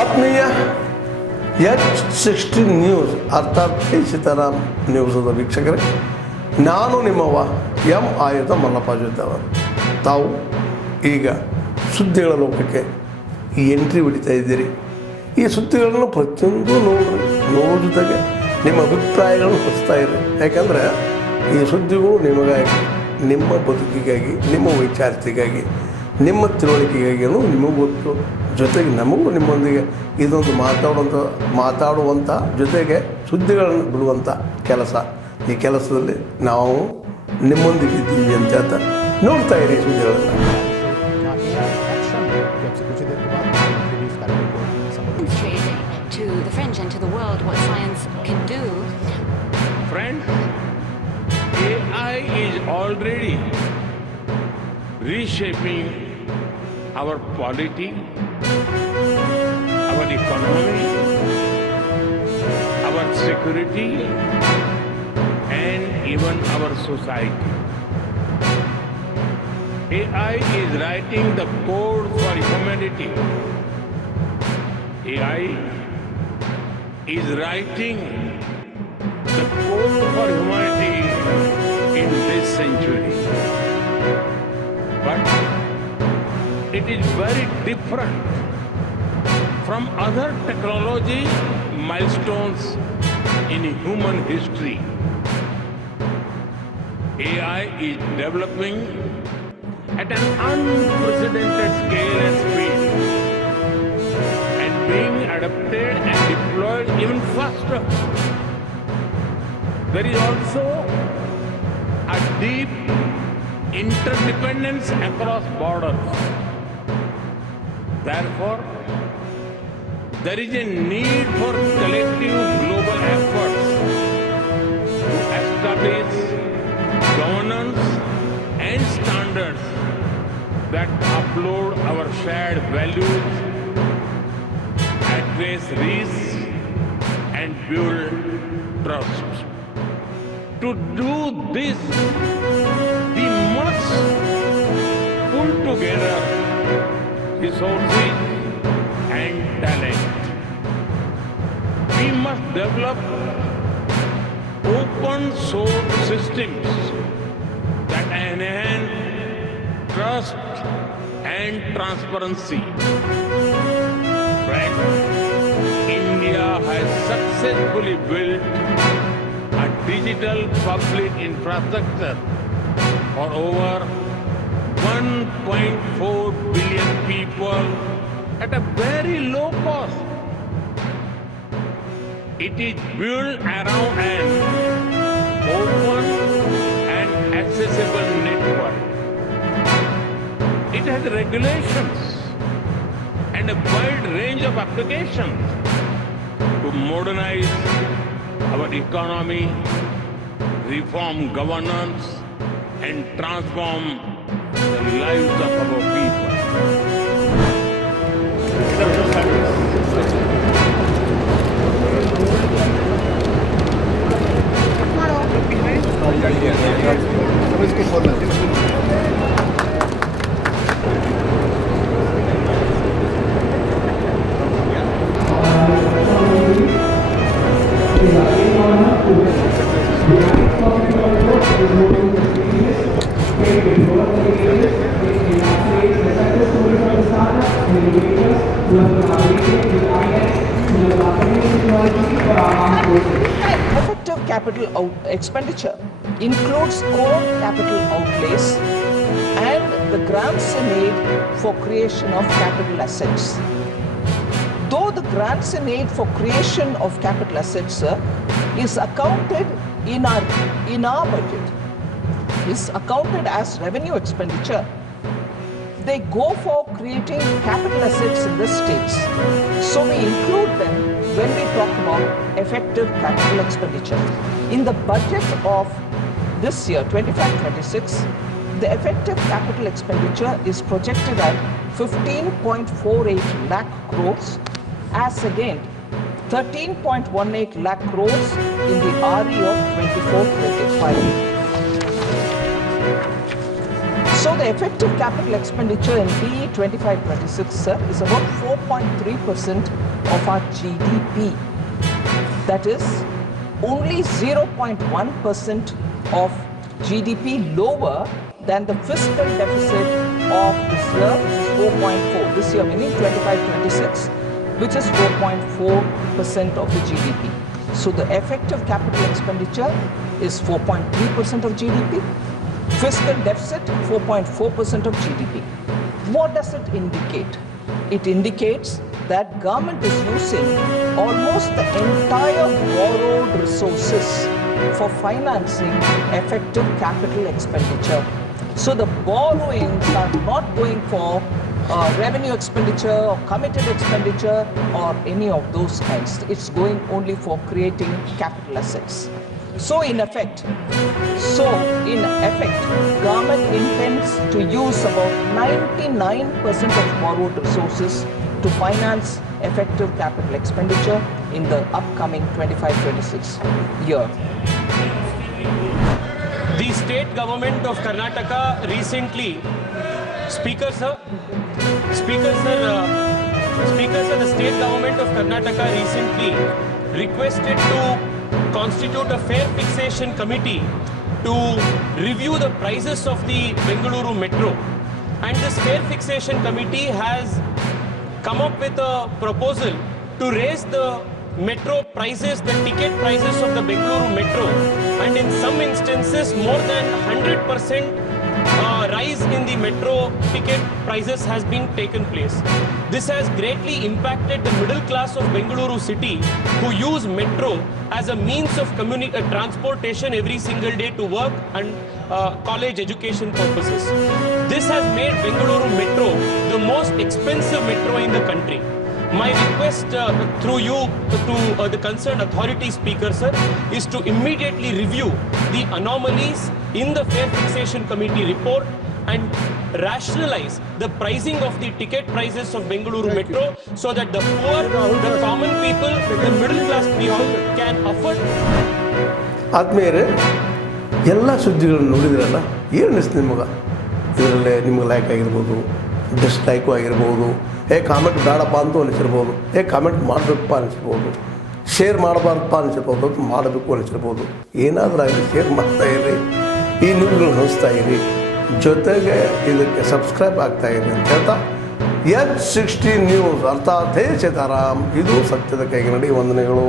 ಆತ್ಮೀಯ H60 news ಅರ್ಥಾತ್ ಸೀತಾರಾಮ್ ನ್ಯೂಸದ ವೀಕ್ಷಕರೇ, ನಾನು ನಿಮ್ಮವ ಎಂ ಆಯುಧ ಮಲ್ಲಪ್ಪ ಜೊತೆವರು. ತಾವು ಈಗ ಸುದ್ದಿಗಳ ಲೋಕಕ್ಕೆ ಎಂಟ್ರಿ ಹೊಡಿತಾ ಇದ್ದೀರಿ. ಈ ಸುದ್ದಿಗಳನ್ನು ಪ್ರತಿಯೊಂದು ನೋಡೋ ಜೊತೆಗೆ ನಿಮ್ಮ ಅಭಿಪ್ರಾಯಗಳನ್ನು ಹೊಸ್ತಾ ಇರಿ. ಯಾಕಂದರೆ ಈ ಸುದ್ದಿಗಳು ನಿಮಗಾಗಿ, ನಿಮ್ಮ ಬದುಕಿಗಾಗಿ, ನಿಮ್ಮ ವೈಚಾರಿಕೆಗಾಗಿ, ನಿಮ್ಮ ತಿಳುವಳಿಕೆಗಾಗಿಯೂ ನಿಮಗೂ ಗೊತ್ತು. ಜೊತೆಗೆ ನಮಗೂ ನಿಮ್ಮೊಂದಿಗೆ ಇದೊಂದು ಮಾತಾಡುವಂಥ ಜೊತೆಗೆ ಸುದ್ದಿಗಳನ್ನು ಬಿಡುವಂಥ ಕೆಲಸ. ಈ ಕೆಲಸದಲ್ಲಿ ನಾವು ನಿಮ್ಮೊಂದಿಗೆ ಇದ್ದೀವಿ ಅಂತ ಹೇಳ್ತಾ ನೋಡ್ತಾ ಇರಿ ಸುದ್ದಿಗಳನ್ನು. To the French and to the world what science can do. Friends, AI is already reshaping our polity, our economy, our security, and even our society. AI is writing the code for humanity. AI is writing the code for humanity in this century. But it is very different from other technology milestones in human history. AI is developing at an unprecedented scale and speed, and being adapted and deployed even faster. There is also a deep interdependence across borders. Therefore, there is a need for collective global efforts to establish governance and standards that uphold our shared values, address risks, and build trust. To do this, we must pull together resources and talent. We must develop open source systems that enhance trust and transparency. Friends, India has successfully built a digital public infrastructure for over 1.4 billion people at a very low cost. It is built around an open and accessible network. It has regulations and a wide range of applications to modernize our economy, reform governance, and transform the lives of our people. Effective capital expenditure includes core capital outlays and the grants in aid for creation of capital assets. Though the grants in aid for creation of capital assets is accounted in our budget, is accounted as revenue expenditure, they go for creating capital assets in the states. So we include them when we talk about effective capital expenditure. In the budget of this year, 25-26, the effective capital expenditure is projected at 15.48 lakh crores as against 13.18 lakh crores in the RE of 24-25. So the effective capital expenditure in BE 25-26, sir, is about 4.3% of our GDP. That is only 0.1% of GDP lower than the fiscal deficit of this year, which is 4.4. This year meaning 25-26, which is 4.4% of the GDP. So the effective capital expenditure is 4.3% of GDP. Fiscal deficit 4.4% of GDP. What does it indicate? It indicates that government is using almost the entire borrowed resources for financing effective capital expenditure. So the borrowings are not going for revenue expenditure or committed expenditure or any of those kinds. It's going only for creating capital assets. So in effect, government intends to use about 99% of borrowed resources to finance effective capital expenditure in the upcoming 25-26 year. The state government of Karnataka recently, Speaker sir, the state government of Karnataka recently requested to constitute a fare fixation committee to review the prices of the Bengaluru metro. And this fare fixation committee has come up with a proposal to raise the metro prices, the ticket prices of the Bengaluru metro, and in some instances more than 100% rise in the metro ticket prices has been taken place. This has greatly impacted the middle class of Bengaluru city, who use metro as a means of transportation every single day to work and college education purposes. This has made Bengaluru metro the most expensive metro in the country. My request through you to the concerned authority, Speaker sir, is to immediately review the anomalies in the fare fixation committee report and rationalize the pricing of the ticket prices of Bengaluru metro so that the poor, the common people, the middle class people can afford. ಆದ್ಮೇಲೆ ಎಲ್ಲ ಸುದ್ದಿಗಳನ್ನು ನೋಡಿದ್ರಲ್ಲ, ಏನು ಅನಿಸ್ತು ನಿಮಗೆ? ಇದರಲ್ಲೇ ನಿಮ್ಗೆ like ಆಗಿರ್ಬೋದು, ಡಿಸ್ಲೈಕು ಆಗಿರ್ಬೋದು, ಕಾಮೆಂಟ್ ಬೇಡಪ್ಪ ಅಂತೂ ಅನಿಸಿರ್ಬೋದು, ಕಾಮೆಂಟ್ ಮಾಡಬೇಕಪ್ಪ ಅನಿಸಿರ್ಬೋದು, ಶೇರ್ ಮಾಡಬಾರ್ದಪ್ಪ ಅನಿಸಿರ್ಬೋದು, ಮಾಡಬೇಕು ಅನಿಸಿರ್ಬೋದು. ಏನಾದರೂ ಆಗಲಿ ಶೇರ್ ಮಾಡ್ತಾಯಿರಿ, ಈ ನ್ಯೂಸ್ಗಳು ನೋಡ್ತಾ ಇರಿ, ಜೊತೆಗೆ ಇದಕ್ಕೆ ಸಬ್ಸ್ಕ್ರೈಬ್ ಆಗ್ತಾಯಿರಿ ಅಂತ ಹೇಳ್ತಾ H16 ನ್ಯೂಸ್ ಅರ್ಥಾತ್ ಹೇ ಸೀತಾರಾಮ್, ಇದು ಸತ್ಯದ ಕೈಗೆ ನಡಿ. ವಂದನೆಗಳು.